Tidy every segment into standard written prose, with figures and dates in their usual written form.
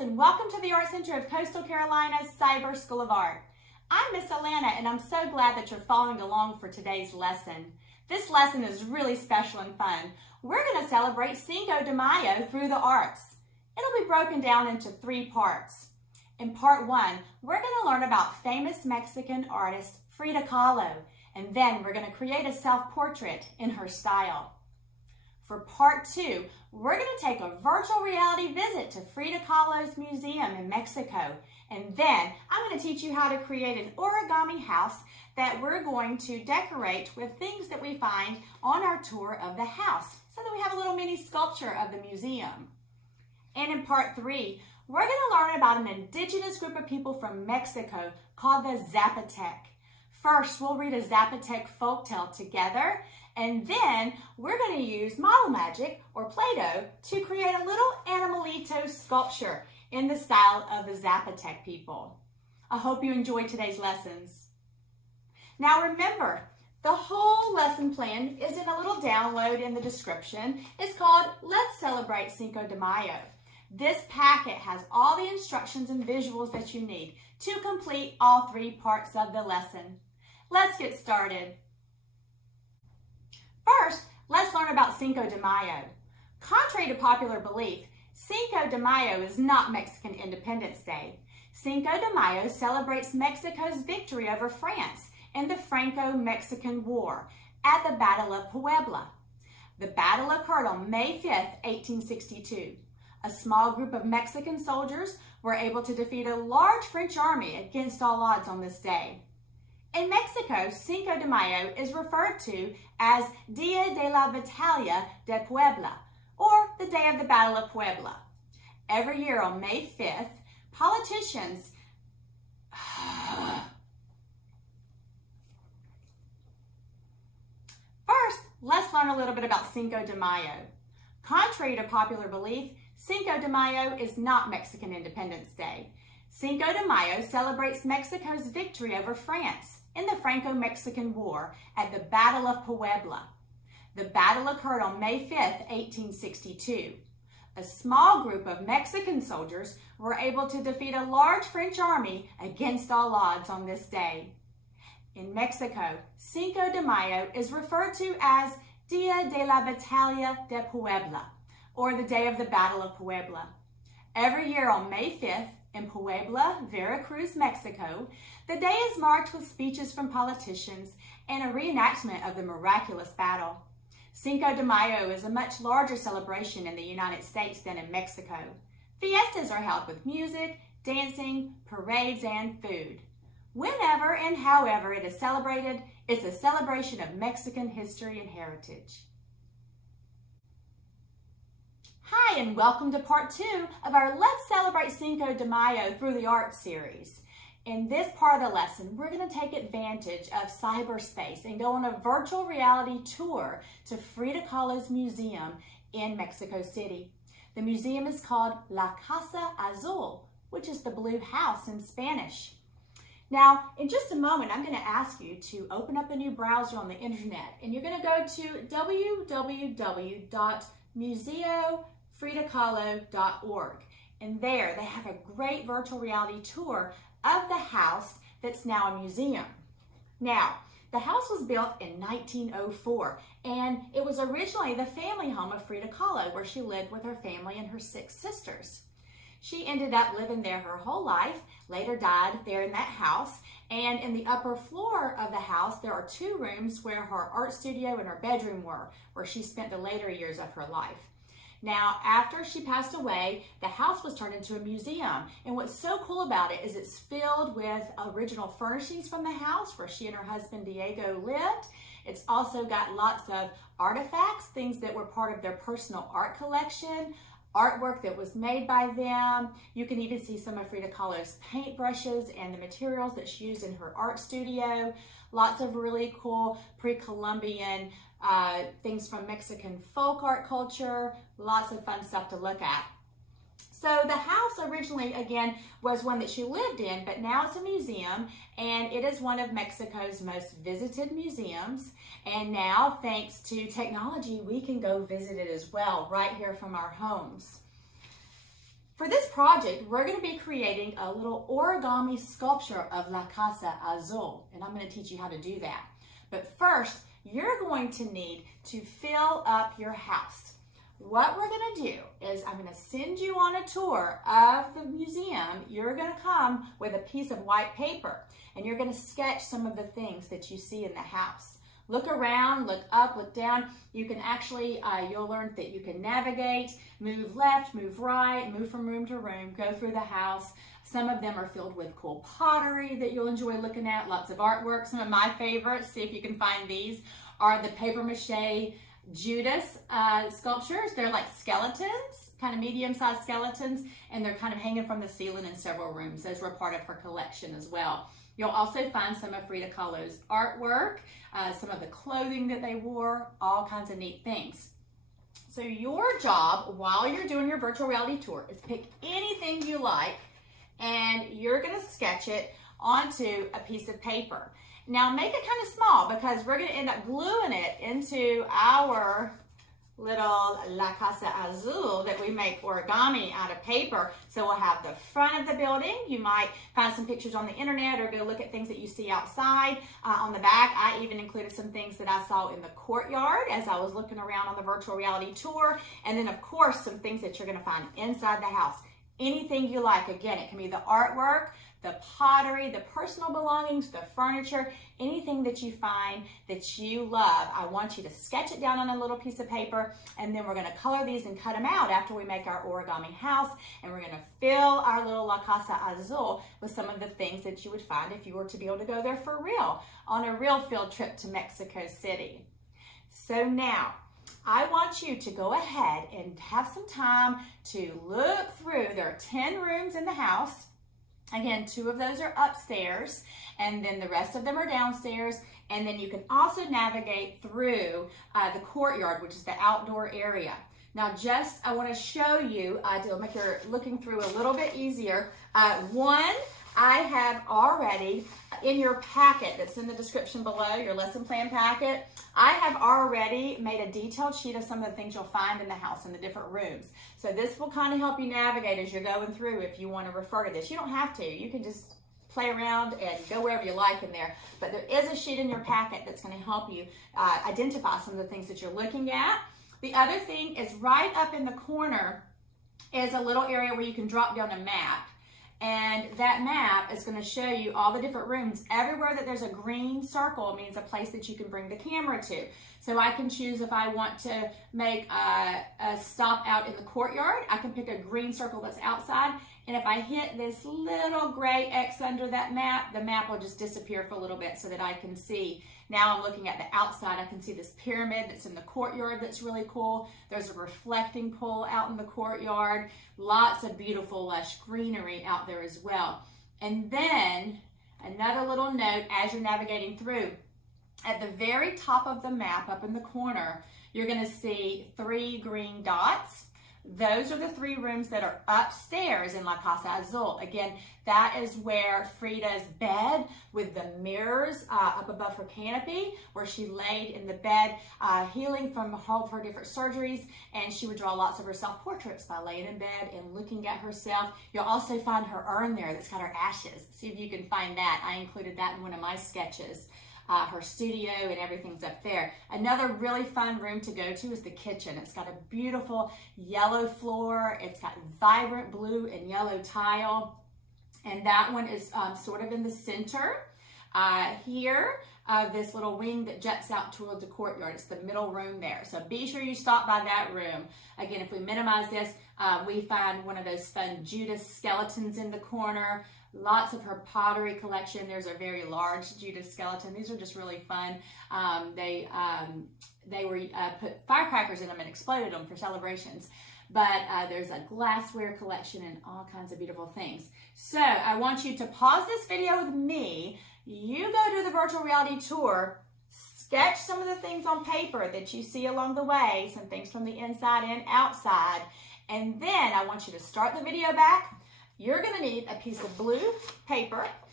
and welcome to the Art Center of Coastal Carolina's Cyber School of Art. I'm Miss Alana, and I'm so glad that you're following along for today's lesson. This lesson is really special and fun. We're going to celebrate Cinco de Mayo through the arts. It'll be broken down into 3 parts. In part 1, we're going to learn about famous Mexican artist Frida Kahlo, and then we're going to create a self-portrait in her style. For part 2, we're going to take a virtual reality visit to Frida Kahlo's museum in Mexico. And then I'm going to teach you how to create an origami house that we're going to decorate with things that we find on our tour of the house so that we have a little mini sculpture of the museum. And in part 3, we're going to learn about an indigenous group of people from Mexico called the Zapotec. First, we'll read a Zapotec folktale together, and then we're going to use model magic or Play-Doh to create a little Animalito sculpture in the style of the Zapotec people. I hope you enjoyed today's lessons. Now remember, the whole lesson plan is in a little download in the description. It's called Let's Celebrate Cinco de Mayo. This packet has all the instructions and visuals that you need to complete all 3 parts of the lesson. Let's get started. First, let's learn about Cinco de Mayo. Contrary to popular belief, Cinco de Mayo is not Mexican Independence Day. Cinco de Mayo celebrates Mexico's victory over France in the Franco-Mexican War at the Battle of Puebla. The battle occurred on May 5, 1862. A small group of Mexican soldiers were able to defeat a large French army against all odds on this day. In Mexico, Cinco de Mayo is referred to as Dia de la Batalla de Puebla, or the Day of the Battle of Puebla. Every year on May 5th, politicians First, let's learn a little bit about Cinco de Mayo. Contrary to popular belief, Cinco de Mayo is not Mexican Independence Day. Cinco de Mayo celebrates Mexico's victory over France in the Franco-Mexican War at the Battle of Puebla. The battle occurred on May 5, 1862. A small group of Mexican soldiers were able to defeat a large French army against all odds on this day. In Mexico, Cinco de Mayo is referred to as Dia de la Batalla de Puebla, or the Day of the Battle of Puebla. Every year on May 5th, in Puebla, Veracruz, Mexico, the day is marked with speeches from politicians and a reenactment of the miraculous battle. Cinco de Mayo is a much larger celebration in the United States than in Mexico. Fiestas are held with music, dancing, parades, and food. Whenever and however it is celebrated, it's a celebration of Mexican history and heritage. Hi, and welcome to part 2 of our Let's Celebrate Cinco de Mayo through the Arts series. In this part of the lesson, we're going to take advantage of cyberspace and go on a virtual reality tour to Frida Kahlo's museum in Mexico City. The museum is called La Casa Azul, which is the blue house in Spanish. Now, in just a moment, I'm going to ask you to open up a new browser on the internet, and you're going to go to www.museofridakahlo.org. And there, they have a great virtual reality tour of the house that's now a museum. Now, the house was built in 1904, and it was originally the family home of Frida Kahlo, where she lived with her family and her 6 sisters. She ended up living there her whole life, later died there in that house, and in the upper floor of the house, there are 2 rooms where her art studio and her bedroom were, where she spent the later years of her life. Now, after she passed away, the house was turned into a museum, and what's so cool about it is it's filled with original furnishings from the house where she and her husband Diego lived. It's also got lots of artifacts, things that were part of their personal art collection, artwork that was made by them. You can even see some of Frida Kahlo's paintbrushes and the materials that she used in her art studio. Lots of really cool pre-Columbian things from Mexican folk art culture. Lots of fun stuff to look at. So the house originally, again, was one that she lived in, but now it's a museum, and it is one of Mexico's most visited museums. And now, thanks to technology, we can go visit it as well, right here from our homes. For this project, we're going to be creating a little origami sculpture of La Casa Azul, and I'm going to teach you how to do that. But first, you're going to need to fill up your house. What we're going to do is I'm going to send you on a tour of the museum. You're going to come with a piece of white paper, and you're going to sketch some of the things that you see in the house. Look around, look up, look down. You can actually, you'll learn that you can navigate, move left, move right, move from room to room, go through the house. Some of them are filled with cool pottery that you'll enjoy looking at, lots of artwork. Some of my favorites, see if you can find these, are the paper mache Judas sculptures. They're like skeletons, kind of medium-sized skeletons, and they're kind of hanging from the ceiling in several rooms. Those were part of her collection as well. You'll also find some of Frida Kahlo's artwork, some of the clothing that they wore, all kinds of neat things. So your job while you're doing your virtual reality tour is pick anything you like, and you're going to sketch it onto a piece of paper. Now make it kind of small because we're going to end up gluing it into our little La Casa Azul that we make origami out of paper. So we'll have the front of the building. You might find some pictures on the internet or go look at things that you see outside. On the back, I even included some things that I saw in the courtyard as I was looking around on the virtual reality tour. And then of course, some things that you're going to find inside the house. Anything you like. Again, it can be the artwork, the pottery, the personal belongings, the furniture, anything that you find that you love. I want you to sketch it down on a little piece of paper, and then we're going to color these and cut them out after we make our origami house, and we're going to fill our little La Casa Azul with some of the things that you would find if you were to be able to go there for real, on a real field trip to Mexico City. So now, I want you to go ahead and have some time to look through. There are 10 rooms in the house. Again, 2 of those are upstairs, and then the rest of them are downstairs. And then you can also navigate through the courtyard, which is the outdoor area. Now, I want to show you, to make your looking through a little bit easier. One, I have already, in your packet that's in the description below, your lesson plan packet, I have already made a detailed sheet of some of the things you'll find in the house in the different rooms. So this will kind of help you navigate as you're going through if you want to refer to this. You don't have to. You can just play around and go wherever you like in there. But there is a sheet in your packet that's going to help you identify some of the things that you're looking at. The other thing is right up in the corner is a little area where you can drop down a map. And that map is going to show you all the different rooms. Everywhere that there's a green circle means a place that you can bring the camera to. So I can choose if I want to make a stop out in the courtyard. I can pick a green circle that's outside. And if I hit this little gray X under that map, the map will just disappear for a little bit so that I can see. Now I'm looking at the outside. I can see this pyramid that's in the courtyard that's really cool. There's a reflecting pool out in the courtyard. Lots of beautiful, lush greenery out there as well. And then another little note as you're navigating through. At the very top of the map, up in the corner, you're going to see 3 green dots. Those are the 3 rooms that are upstairs in La Casa Azul. Again, that is where Frida's bed with the mirrors up above her canopy, where she laid in the bed, healing from all of her different surgeries, and she would draw lots of her self-portraits by laying in bed and looking at herself. You'll also find her urn there that's got her ashes. See if you can find that. I included that in one of my sketches. Her studio and everything's up there. Another really fun room to go to is the kitchen. It's got a beautiful yellow floor. It's got vibrant blue and yellow tile. And that one is sort of in the center here of this little wing that juts out toward the courtyard. It's the middle room there. So be sure you stop by that room. Again, if we minimize this, we find one of those fun Judas skeletons in the corner. Lots of her pottery collection. There's a very large Judas skeleton. These are just really fun. They were put firecrackers in them and exploded them for celebrations. But there's a glassware collection and all kinds of beautiful things. So I want you to pause this video with me. You go to the virtual reality tour, sketch some of the things on paper that you see along the way, some things from the inside and outside. And then I want you to start the video back. You're going to need a piece of blue paper.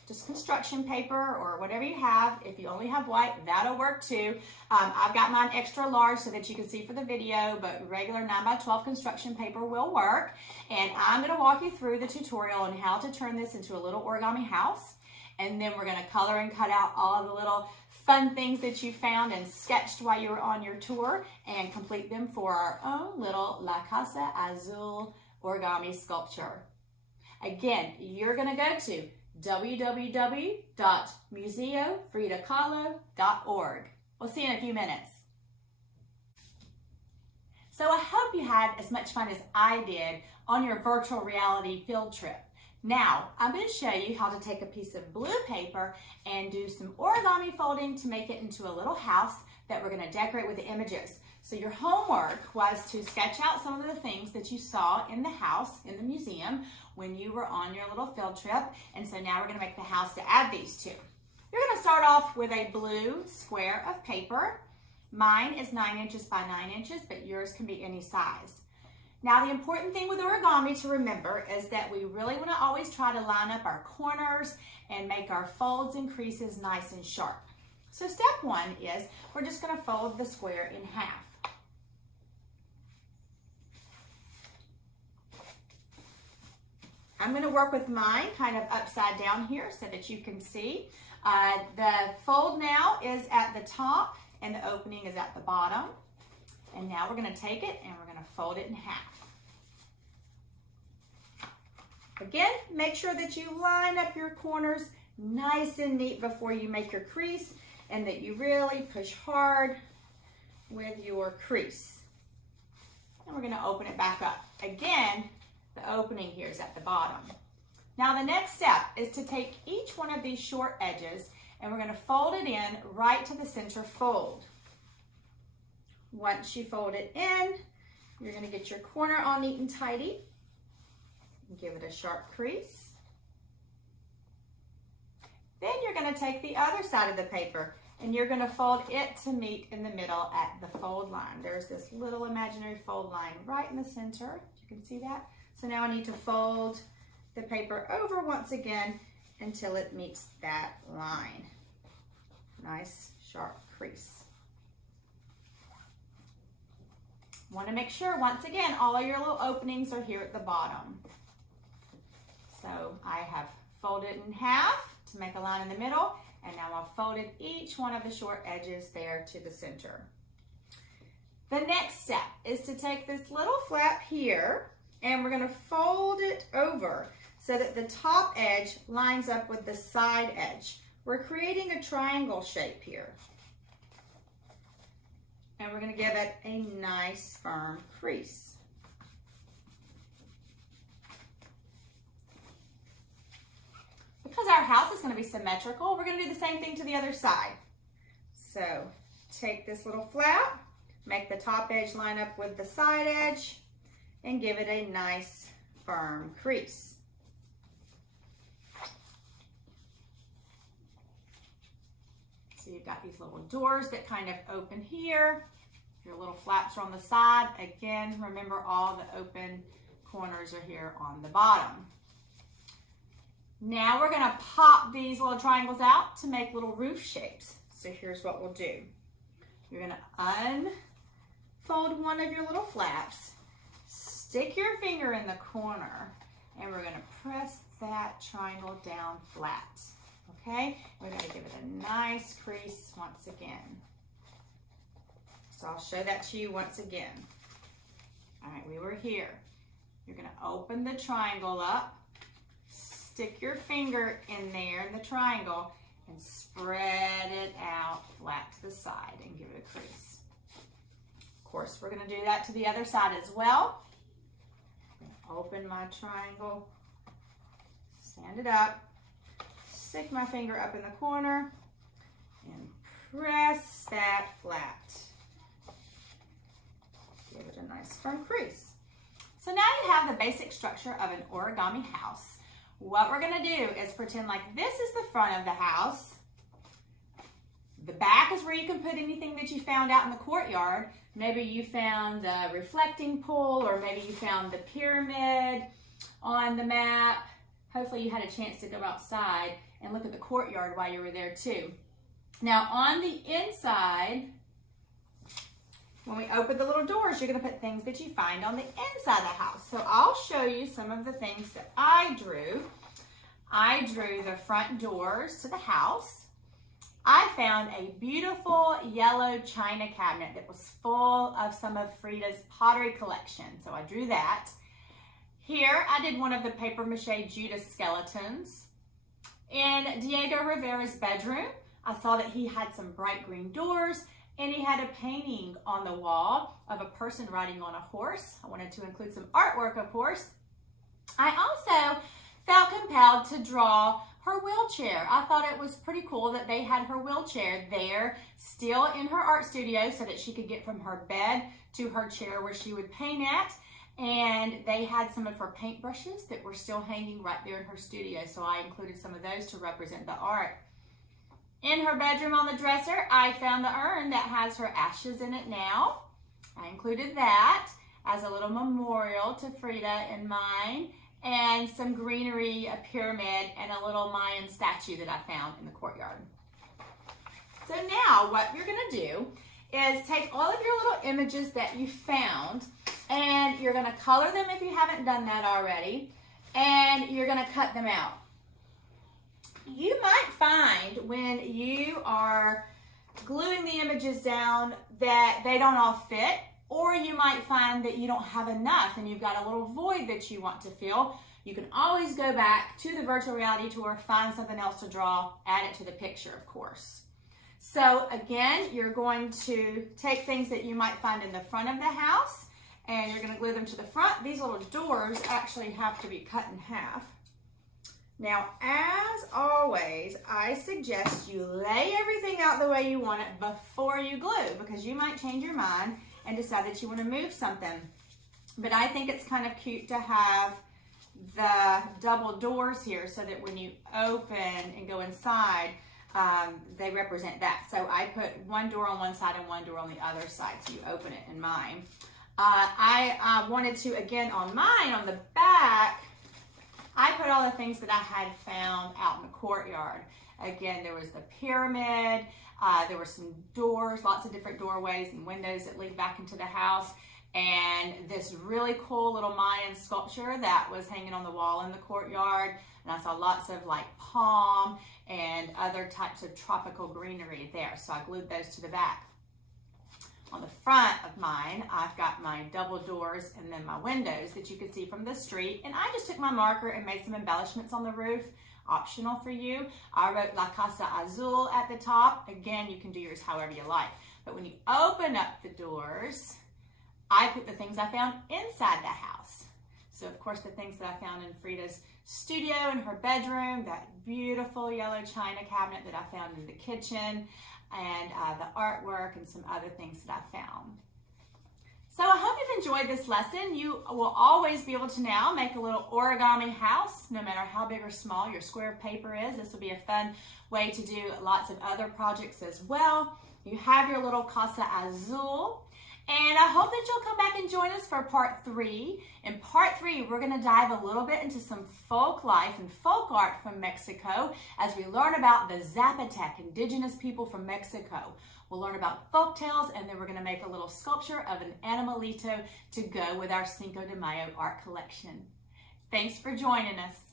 just construction paper or whatever you have. If you only have white, that'll work too. I've got mine extra large so that you can see for the video, but regular 9x12 construction paper will work. And I'm going to walk you through the tutorial on how to turn this into a little origami house. And then we're going to color and cut out all of the little fun things that you found and sketched while you were on your tour and complete them for our own little La Casa Azul origami sculpture. Again, you're going to go to www.museofridakahlo.org. We'll see you in a few minutes. So I hope you had as much fun as I did on your virtual reality field trip. Now, I'm going to show you how to take a piece of blue paper and do some origami folding to make it into a little house that we're going to decorate with the images. So your homework was to sketch out some of the things that you saw in the house, in the museum, when you were on your little field trip. And so now we're going to make the house to add these to. You're going to start off with a blue square of paper. Mine is 9 inches by 9 inches, but yours can be any size. Now, the important thing with origami to remember is that we really want to always try to line up our corners and make our folds and creases nice and sharp. So step one is we're just going to fold the square in half. I'm going to work with mine kind of upside down here so that you can see. The fold now is at the top and the opening is at the bottom. And now we're going to take it and we're going to fold it in half. Again, make sure that you line up your corners nice and neat before you make your crease and that you really push hard with your crease. And we're going to open it back up. Again, the opening here is at the bottom. Now the next step is to take each one of these short edges and we're going to fold it in right to the center fold. Once you fold it in, you're going to get your corner all neat and tidy. Give it a sharp crease. Then you're going to take the other side of the paper and you're going to fold it to meet in the middle at the fold line. There's this little imaginary fold line right in the center. You can see that. So now I need to fold the paper over once again until it meets that line. Nice sharp crease. Want to make sure, once again, all of your little openings are here at the bottom. So I have folded in half to make a line in the middle, and now I've folded each one of the short edges there to the center. The next step is to take this little flap here, and we're going to fold it over so that the top edge lines up with the side edge. We're creating a triangle shape here. And we're going to give it a nice firm crease. Because our house is going to be symmetrical, we're going to do the same thing to the other side. So take this little flap, make the top edge line up with the side edge, and give it a nice firm crease. So you've got these little doors that kind of open here. Your little flaps are on the side. Again, remember all the open corners are here on the bottom. Now we're going to pop these little triangles out to make little roof shapes. So here's what we'll do. You're going to unfold one of your little flaps, stick your finger in the corner, and we're going to press that triangle down flat. Okay, we're going to give it a nice crease once again. So I'll show that to you once again. All right, we were here. You're going to open the triangle up, stick your finger in there in the triangle, and spread it out flat to the side and give it a crease. Of course, we're going to do that to the other side as well. Open my triangle, stand it up, stick my finger up in the corner, and press that flat. Give it a nice firm crease. So now you have the basic structure of an origami house. What we're going to do is pretend like this is the front of the house. The back is where you can put anything that you found out in the courtyard. Maybe you found the reflecting pool, or maybe you found the pyramid on the map. Hopefully you had a chance to go outside and look at the courtyard while you were there too. Now on the inside, when we open the little doors, you're going to put things that you find on the inside of the house. So I'll show you some of the things that I drew. I drew the front doors to the house. I found a beautiful yellow china cabinet that was full of some of Frida's pottery collection. So I drew that. Here I did one of the paper mache Judas skeletons. In Diego Rivera's bedroom, I saw that he had some bright green doors and he had a painting on the wall of a person riding on a horse. I wanted to include some artwork, of course. I also felt compelled to draw her wheelchair. I thought it was pretty cool that they had her wheelchair there, still in her art studio, so that she could get from her bed to her chair where she would paint at. And they had some of her paintbrushes that were still hanging right there in her studio, so I included some of those to represent the art. In her bedroom on the dresser, I found the urn that has her ashes in it now. I included that as a little memorial to Frida and mine, and some greenery, a pyramid, and a little Mayan statue that I found in the courtyard. So now what you're going to do is take all of your little images that you found, and you're going to color them if you haven't done that already, and you're going to cut them out. You might find when you are gluing the images down that they don't all fit, or you might find that you don't have enough and you've got a little void that you want to fill. You can always go back to the virtual reality tour, find something else to draw, add it to the picture, of course. So again, you're going to take things that you might find in the front of the house and you're going to glue them to the front. These little doors actually have to be cut in half. Now, as always, I suggest you lay everything out the way you want it before you glue, because you might change your mind and decide that you want to move something. But I think it's kind of cute to have the double doors here so that when you open and go inside, they represent that. So I put one door on one side and one door on the other side, so you open it in mine. I wanted to, again, on mine, on the back, I put all the things that I had found out in the courtyard. Again, there was the pyramid, there were some doors, lots of different doorways and windows that lead back into the house, and this really cool little Mayan sculpture that was hanging on the wall in the courtyard. And I saw lots of like palm and other types of tropical greenery there, so I glued those to the back. On the front of mine, I've got my double doors and then my windows that you can see from the street. And I just took my marker and made some embellishments on the roof, optional for you. I wrote La Casa Azul at the top. Again, you can do yours however you like. But when you open up the doors, I put the things I found inside the house. So of course the things that I found in Frida's studio, in her bedroom, that beautiful yellow china cabinet that I found in the kitchen, and the artwork and some other things that I found. So I hope you've enjoyed this lesson. You will always be able to now make a little origami house, no matter how big or small your square of paper is. This will be a fun way to do lots of other projects as well. You have your little Casa Azul. And I hope that you'll come back and join us for part 3. In part 3, we're going to dive a little bit into some folk life and folk art from Mexico as we learn about the Zapotec, indigenous people from Mexico. We'll learn about folk tales, and then we're going to make a little sculpture of an Animalito to go with our Cinco de Mayo art collection. Thanks for joining us.